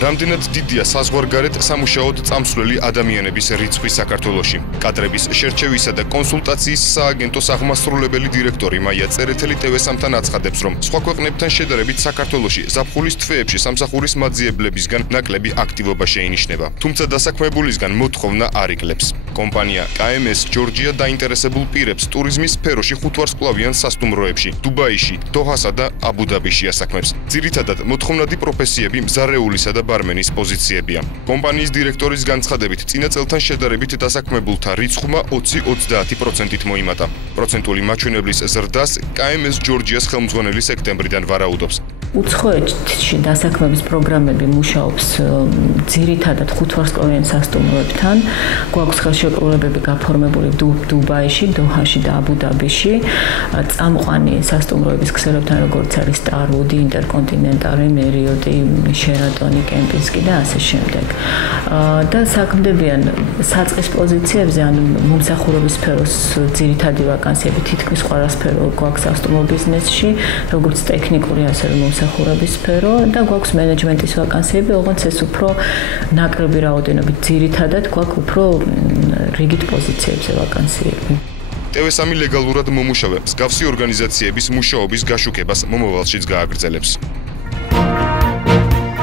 რამდენად დიდია საზღვარგარეთ სამუშაოდ წამსვლელი ადამიანების რიცხვი საქართველოში. კადრების შერჩევისა და კონსულტაციის სააგენტოს აღმასრულებელი დირექტორი მაია წერეთელი TV-სამთან აცხადებს, რომ სხვა ქვეყნებთან შედარებით საქართველოში ზაფხულის თვეებში სამსახურის მაძიებლებისგან ნაკლები აქტივობა შეინიშნება. თუმცა დასაქმებულისგან მოთხოვნა არ იკლებს. კომპანია KMS Georgia დაინტერესებულ პირებს ტურიზმის სფეროში 5 ვარსკვლავიან სასტუმროებში, დუბაიში, დოჰასა და აბუ-დაბიში ასაქმებს. ძირითადად მოთხოვნადი პროფესიები მზარეულისა და ბარმენის პოზიციებია. კომპანიის დირექტორის განცხადებით, წინა წელთან შედარებით დასაქმებულთა რიცხვმა 20-30%-ით მოიმატა. პროცენტული მაჩვენებლის ზრდას KMS Georgia-ს ხელმძღვანელი სექტემბრიდან ვარაუდობს. უცხოეთში დასაქმების პროგრამები მუშაობს ძირითადად 5 ვარსკვლავიან სასტუმროებთან. გვაქვს ხელშეკრულებები გაფორმებული დუბაიში, დოჰაში და აბუ-დაბიში. წამყვანი სასტუმროების ქსელებთან, როგორც არის Starwood, Intercontinental, Marriott, Sheraton, Kempinski და ასე შემდეგ. და საქმდებიან საწყის პოზიციებზე, ანუ მომსახურების სფეროს ძირითადი ვაკანსიები თითქმის ყველა სფერო გვაქვს სასტუმრო ბიზნესში, როგორც ტექნიკური, ასე რომ მომსახურების სფერო და გვაქვს მენეჯმენტის ვაკანსიები, ოღონდ ეს უფრო ნაკლები რაოდენობით ძირითადად გვაქვს უფრო რიგით პოზიციებზე ვაკანსიები. TV3 ლეგალურად მომუშავე მსგავსი ორგანიზაციების მუშაობის გაშუქებას მომავალშიც გააგრძელებს.